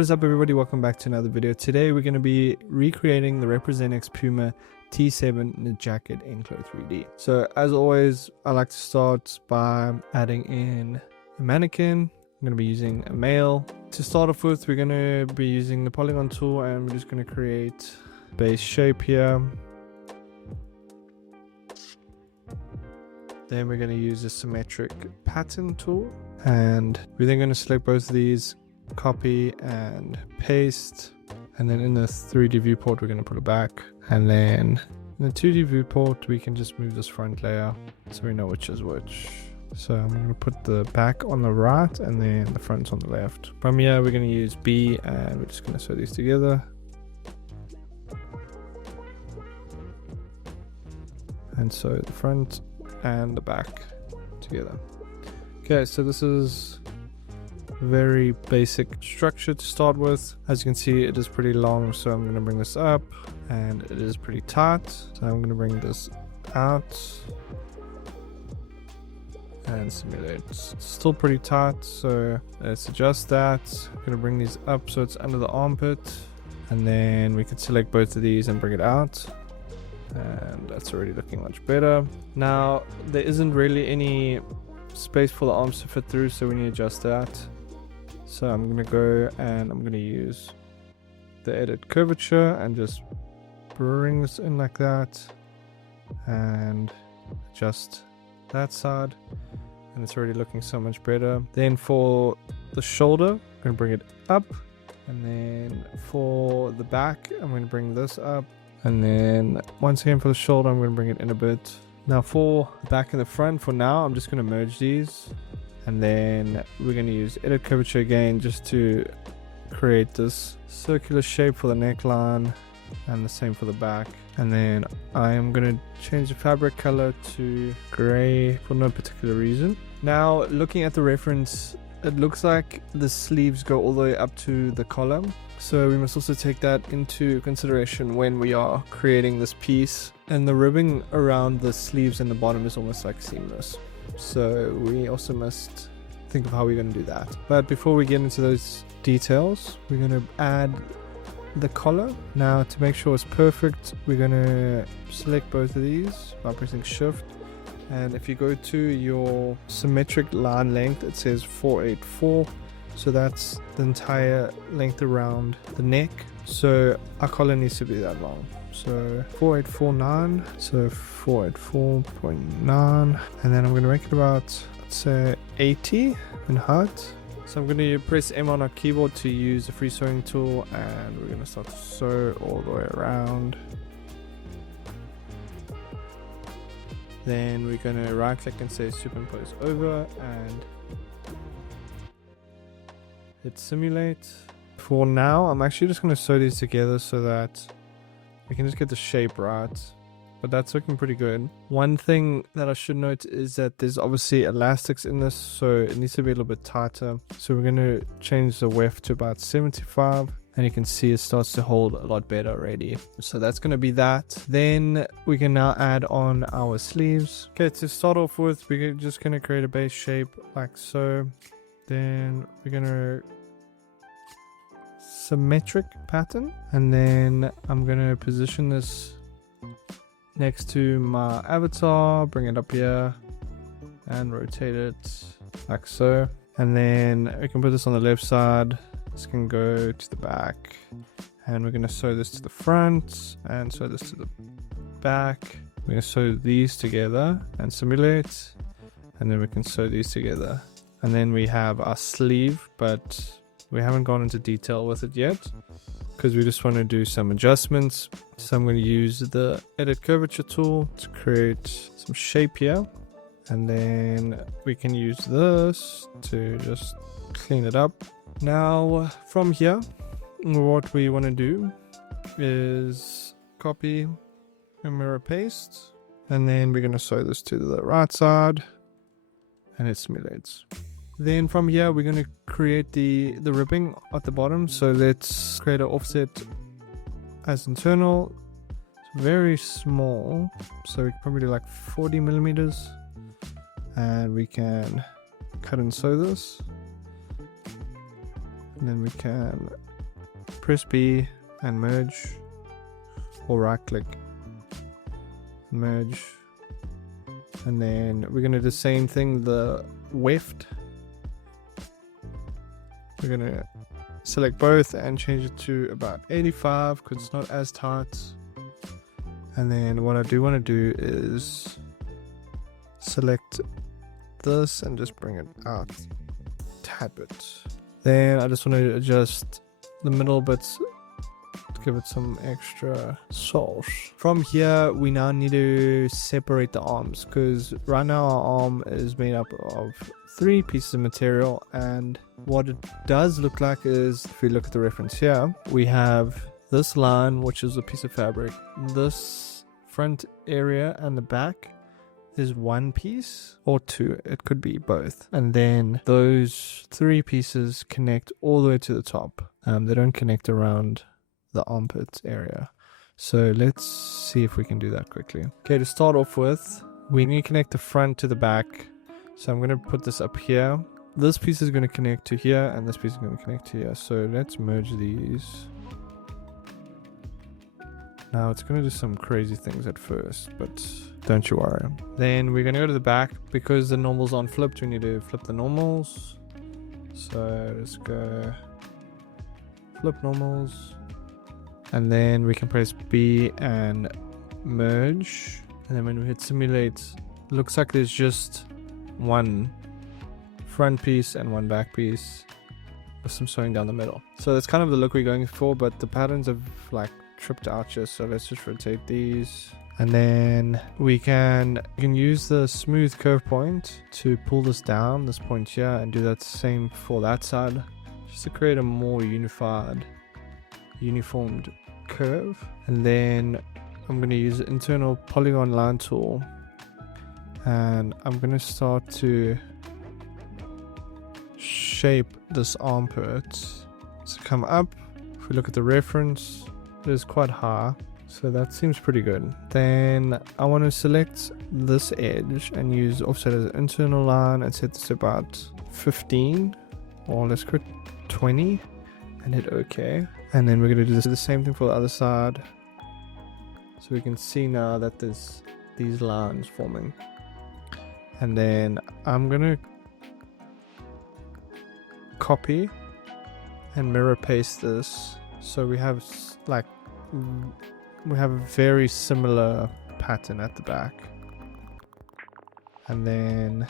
What is up everybody, welcome back to another video. Today we're going to be recreating the Representx Puma T7 knit jacket in CLO3D. So as always, I like to start by adding in a mannequin. I'm going to be using a male. To start off with, we're going to be using the polygon tool and we're just going to create a base shape here. Then we're going to use the symmetric pattern tool and we're then going to select both of these, copy and paste, and then in the 3D viewport we're going to put it back, and then in the 2D viewport we can just move this front layer so we know which is which. So I'm going to put the back on the right and then the front on the left. From here we're going to use B and we're just going to sew these together and sew the front and the back together. Okay, so this is very basic structure to start with. As you can see, it is pretty long, so I'm going to bring this up, and it is pretty tight, so I'm going to bring this out and simulate. It's still pretty tight, so let's adjust that. I'm going to bring these up so it's under the armpit, and then we can select both of these and bring it out, and that's already looking much better. Now there isn't really any space for the arms to fit through, so we need to adjust that. So I'm going to go and I'm going to use the edit curvature and just bring this in like that and adjust that side, and it's already looking so much better. Then for the shoulder, I'm going to bring it up, and then for the back I'm going to bring this up, and then once again for the shoulder I'm going to bring it in a bit. Now for the back and the front, for now I'm just going to merge these, and then we're going to use edit curvature again just to create this circular shape for the neckline, and the same for the back. And then I am going to change the fabric color to gray for no particular reason. Now looking at the reference, it looks like the sleeves go all the way up to the collar, so we must also take that into consideration when we are creating this piece. And the ribbing around the sleeves and the bottom is almost like seamless, so we also must think of how we're going to do that. But before we get into those details, we're going to add the collar. Now to make sure it's perfect, we're going to select both of these by pressing shift, and if you go to your symmetric line length, it says 484, so that's the entire length around the neck, so our collar needs to be that long. So 4849, so 484.9, and then I'm going to make it about, let's say 80 in height. So I'm going to press M on our keyboard to use the free sewing tool, and we're going to start to sew all the way around. Then we're going to right click and say superimpose over and hit simulate. For now I'm actually just going to sew these together so that we can just get the shape right, but that's looking pretty good. One thing that I should note is that there's obviously elastics in this, so it needs to be a little bit tighter. So we're going to change the weft to about 75, and you can see it starts to hold a lot better already. So that's going to be that. Then we can now add on our sleeves. Okay, to start off with, we're just going to create a base shape like so. Then we're going to symmetric pattern, and then I'm going to position this next to my avatar, bring it up here and rotate it like so, and then we can put this on the left side. This can go to the back, and we're going to sew this to the front and sew this to the back. We're going to sew these together and simulate, and then we can sew these together, and then we have our sleeve, but we haven't gone into detail with it yet because we just want to do some adjustments. So I'm going to use the edit curvature tool to create some shape here, and then we can use this to just clean it up. Now from here, what we want to do is copy and mirror paste, and then we're going to sew this to the right side, and it simulates. Then from here we're going to create the ribbing at the bottom, so let's create an offset as internal. It's very small, so we can probably do like 40 millimeters, and we can cut and sew this, and then we can press B and merge, or right click, merge, and then we're going to do the same thing, the weft. We're going to select both and change it to about 85 because it's not as tight. And then what I do want to do is select this and just bring it out a tad bit. Then I just want to adjust the middle bits to give it some extra sauce. From here we now need to separate the arms, because right now our arm is made up of 3 pieces of material, and what it does look like is, if we look at the reference here, we have this line, which is a piece of fabric. This front area and the back is 1 piece, or 2, it could be both, and then those 3 pieces connect all the way to the top. They don't connect around the armpit area. So let's see if we can do that quickly. Okay, to start off with, we need to connect the front to the back. So I'm going to put this up here. This piece is going to connect to here, and this piece is going to connect to here. So let's merge these. Now it's going to do some crazy things at first, but don't you worry. Then we're going to go to the back. Because the normals aren't flipped, we need to flip the normals. So let's go flip normals. And then we can press B and merge. And then when we hit simulate, it looks like there's just 1 front piece and 1 back piece with some sewing down the middle. So that's kind of the look we're going for, but the patterns have like tripped out just, so let's just rotate these. And then we can use the smooth curve point to pull this down, this point here, and do that same for that side, just to create a more uniformed curve. And then I'm going to use the internal polygon line tool, and I'm going to start to shape this armpit to come up. If we look at the reference, it is quite high, so that seems pretty good. Then I want to select this edge and use offset as an internal line and set this about 15, or let's go 20, and hit OK. And then we're going to do the same thing for the other side. So we can see now that there's these lines forming. And then I'm going to copy and mirror paste this. So we have a very similar pattern at the back. And then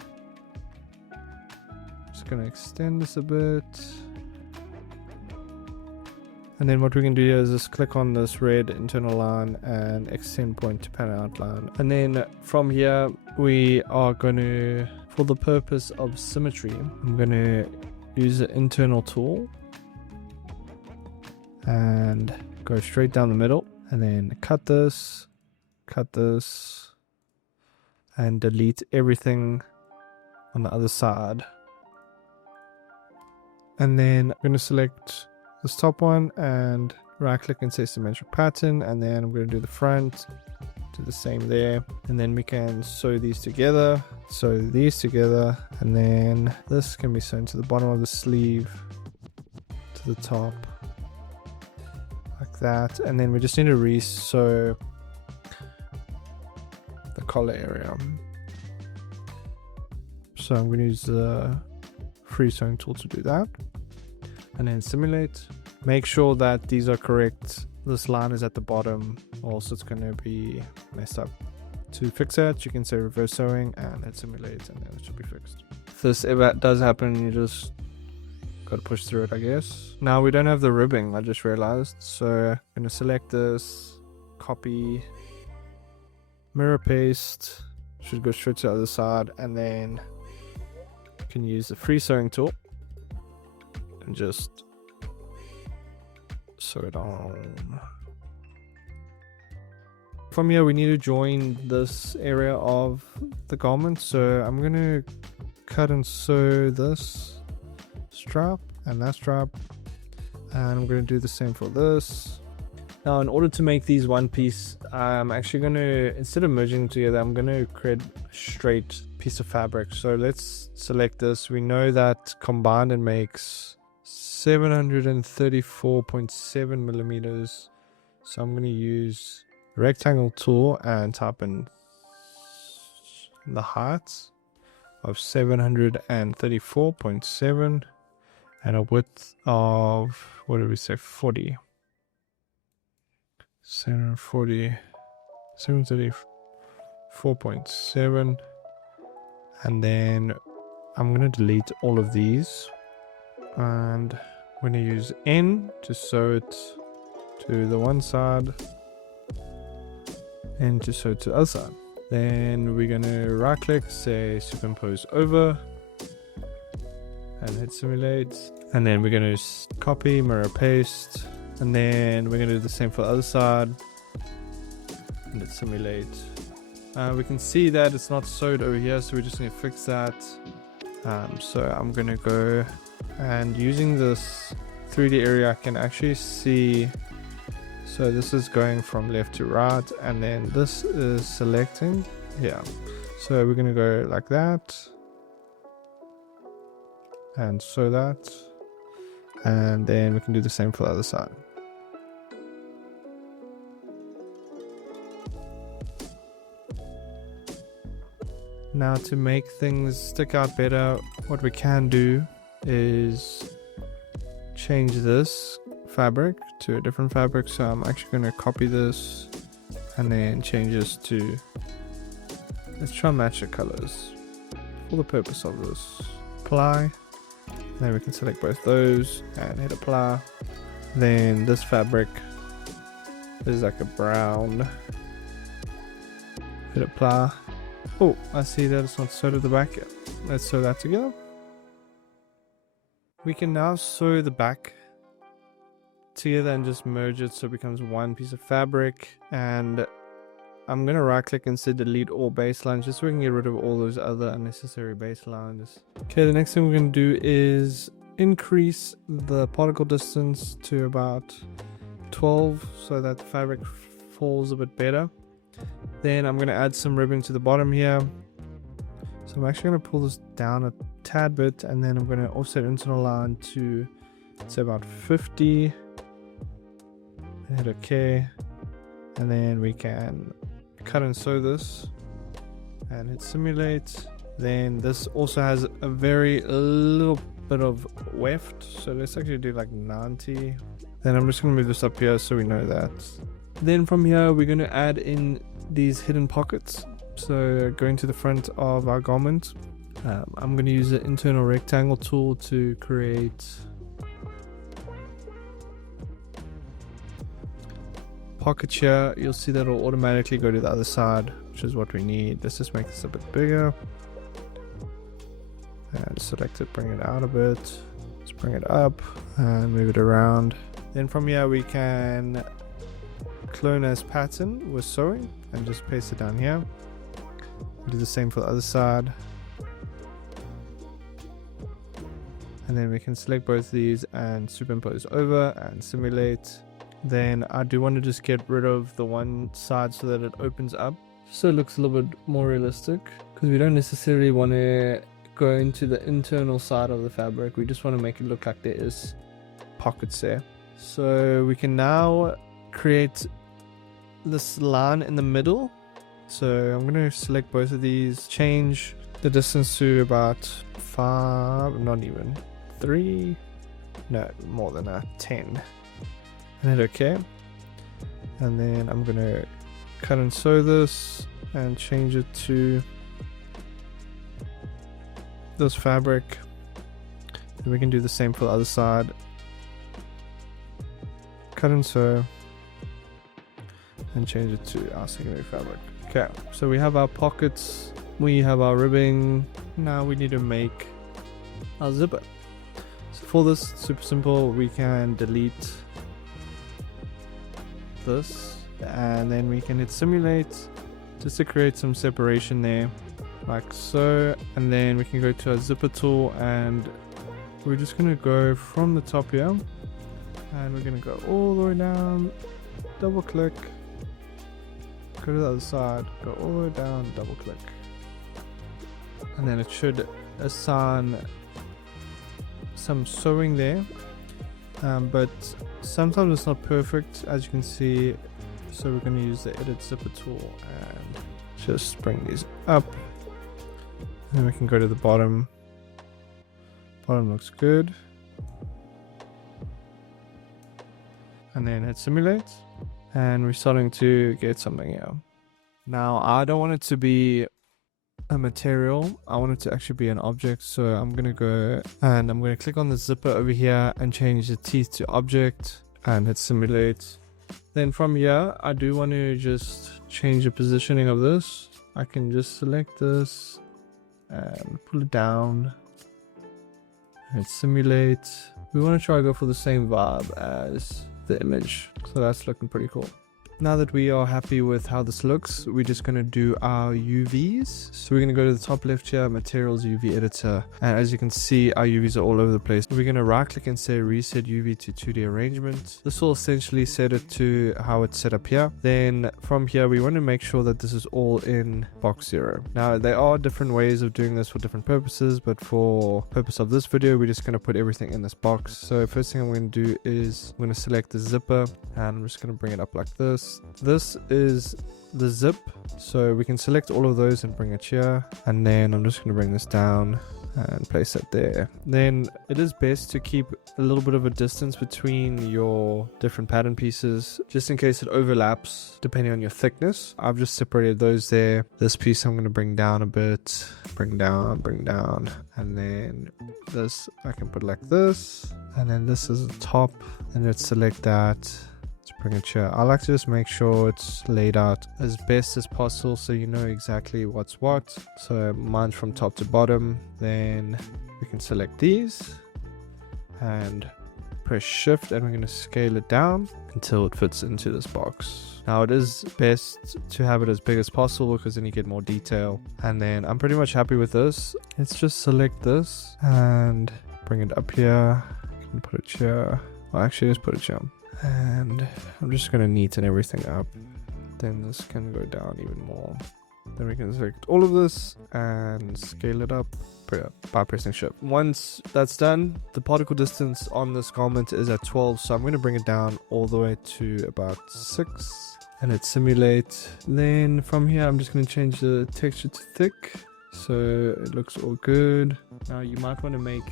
just going to extend this a bit. And then what we can do here is just click on this red internal line and extend point to pattern outline. And then from here, we are going to, for the purpose of symmetry, I'm going to use the internal tool and go straight down the middle, and then cut this, and delete everything on the other side. And then I'm going to select this top one and right click and say symmetric pattern, and then I'm going to do the front, do the same there, and then we can sew these together, and then this can be sewn to the bottom of the sleeve, to the top, like that. And then we just need to re-sew the collar area. So I'm going to use the free sewing tool to do that. And then simulate. Make sure that these are correct. This line is at the bottom, or else it's going to be messed up. To fix that, you can say reverse sewing and hit simulate, and then it should be fixed. If this ever does happen, you just got to push through it, I guess. Now we don't have the ribbing, I just realized. So I'm going to select this, copy, mirror paste, should go straight to the other side, and then you can use the free sewing tool and just sew it on. From here we need to join this area of the garment, so I'm going to cut and sew this strap and that strap, and I'm going to do the same for this. Now in order to make these one piece, I'm actually going to, instead of merging them together, I'm going to create a straight piece of fabric. So let's select this. We know that combined it makes 734.7 millimeters. So I'm going to use the rectangle tool and type in the height of 734.7 and a width of, what did we say, 40. 734.7, and then I'm going to delete all of these, and I'm going to use N to sew it to the one side and to sew it to the other side. Then we're going to right click, say superimpose over, and hit simulate, and then we're going to copy, mirror, paste, and then we're going to do the same for the other side and hit simulate. We can see that it's not sewed over here, so we just need to fix that. So I'm going to go, and using this 3D area I can actually see, so this is going from left to right, and then this is selecting, yeah, so we're going to go like that and sew that, and then we can do the same for the other side. Now to make things stick out better, what we can do is change this fabric to a different fabric. So I'm actually going to copy this and then change this to, let's try and match the colors for the purpose of this. Apply, then we can select both those and hit apply. Then this fabric is like a brown, hit apply. Oh, I see that it's not sewed at the back yet. Let's sew that together. We can now sew the back together and just merge it so it becomes one piece of fabric. And I'm going to right click and say delete all baselines just so we can get rid of all those other unnecessary baselines. Okay, the next thing we're going to do is increase the particle distance to about 12 so that the fabric falls a bit better. Then I'm going to add some ribbing to the bottom here. So I'm actually going to pull this down a tad bit, and then I'm going to offset internal line to, say, about 50. And hit OK. And then we can cut and sew this and hit simulate. Then this also has a very little bit of weft. So let's actually do like 90. Then I'm just going to move this up here so we know that. Then from here we're going to add in these hidden pockets. So going to the front of our garment, I'm going to use the internal rectangle tool to create pocket here. You'll see that it'll automatically go to the other side, which is what we need. Let's just make this a bit bigger and select it, bring it out a bit, let's bring it up and move it around. Then from here we can clone as pattern with sewing and just paste it down here. Do the same for the other side, and then we can select both of these and superimpose over and simulate. Then I do want to just get rid of the one side so that it opens up so it looks a little bit more realistic, because we don't necessarily want to go into the internal side of the fabric. We just want to make it look like there is pockets there. So we can now create this line in the middle. So I'm going to select both of these, change the distance to about 5, not even 3, no, more than that, 10, and hit OK. And then I'm going to cut and sew this and change it to this fabric. And we can do the same for the other side. Cut and sew and change it to our secondary fabric. Okay, so we have our pockets, we have our ribbing. Now we need to make our zipper. So for this, super simple, we can delete this and then we can hit simulate just to create some separation there, like so. And then we can go to our zipper tool and we're just going to go from the top here and we're going to go all the way down, double click, go to the other side, go all the way down, double click, and then it should assign some sewing there. but sometimes it's not perfect, as you can see. So we're going to use the edit zipper tool and just bring these up. And then we can go to the bottom. Bottom looks good. And then hit simulate. And we're starting to get something here. Now, I don't want it to be a material. I want it to actually be an object. So I'm going to go and I'm going to click on the zipper over here and change the teeth to object and hit simulate. Then from here, I do want to just change the positioning of this. I can just select this and pull it down and simulate. We want to try to go for the same vibe as the image, so that's looking pretty cool. Now that we are happy with how this looks, we're just going to do our UVs. So we're going to go to the top left here, materials, UV editor. And as you can see, our UVs are all over the place. We're going to right click and say reset UV to 2D arrangement. This will essentially set it to how it's set up here. Then from here, we want to make sure that this is all in box 0. Now there are different ways of doing this for different purposes, but for purpose of this video, we're just going to put everything in this box. So first thing I'm going to do is I'm going to select the zipper and I'm just going to bring it up like this. This is the zip, so we can select all of those and bring it here, and then I'm just going to bring this down and place it there. Then it is best to keep a little bit of a distance between your different pattern pieces just in case it overlaps depending on your thickness. I've just separated those there. This piece I'm going to bring down a bit, bring down, and then this I can put like this, and then this is the top, and let's select that. Bring it here. I like to just make sure it's laid out as best as possible so you know exactly what's what. So mine's from top to bottom. Then we can select these and press shift, and we're going to scale it down until it fits into this box. Now it is best to have it as big as possible because then you get more detail. And then I'm pretty much happy with this. Let's just select this and bring it up here. You can put it here. Well, actually just put it here. And I'm just going to neaten everything up. Then this can go down even more. Then we can select all of this and scale it up by pressing shift. Once that's done, the particle distance on this garment is at 12, so I'm going to bring it down all the way to about 6 and hit simulate. Then from here I'm just going to change the texture to thick so it looks all good. Now you might want to make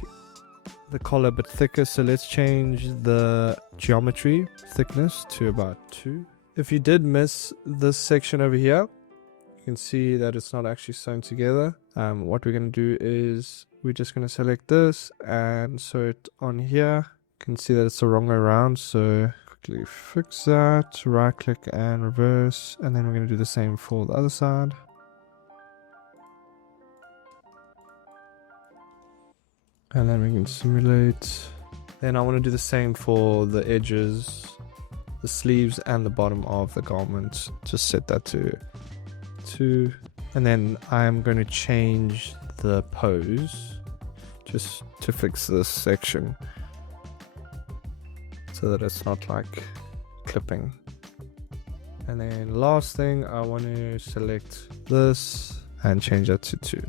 the collar a bit thicker, so let's change the geometry thickness to about 2. If you did miss this section over here, you can see that it's not actually sewn together. What we're going to do is we're just going to select this and sew it on here. You can see that it's the wrong way around, so quickly fix that, right click and reverse, and then we're going to do the same for the other side. And then we can simulate. Then I want to do the same for the edges, the sleeves, and the bottom of the garment. Just set that to 2. And then I'm going to change the pose just to fix this section so that it's not like clipping. And then last thing, I want to select this and change that to 2.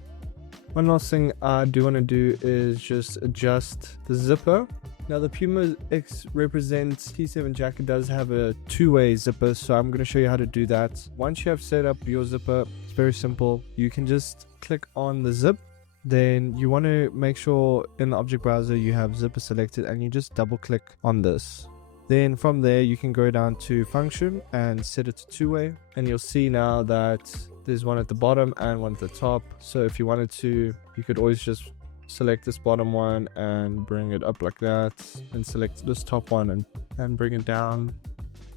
One last thing I do want to do is just adjust the zipper. Now the Puma X represents T7 jacket does have a 2-way zipper, so I'm going to show you how to do that. Once you have set up your zipper, it's very simple. You can just click on the zip, then you want to make sure in the object browser you have zipper selected, and you just double click on this. Then from there you can go down to function and set it to 2-way, and you'll see now that there's one at the bottom and one at the top. So if you wanted to, you could always just select this bottom one and bring it up like that, and select this top one and bring it down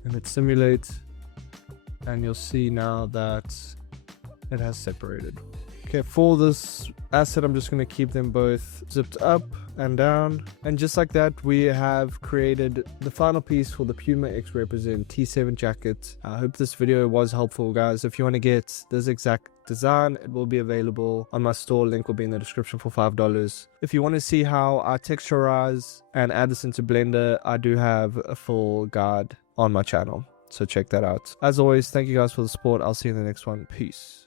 and hit simulate, and you'll see now that it has separated. Okay, for this asset I'm just going to keep them both zipped up and down, and just like that we have created the final piece for the Puma X Represent T7 jacket. I hope this video was helpful, guys. If you want to get this exact design, it will be available on my store. Link will be in the description for $5. If you want to see how I texturize and add this into Blender, I do have a full guide on my channel, so check that out. As always, thank you guys for the support. I'll see you in the next one. Peace.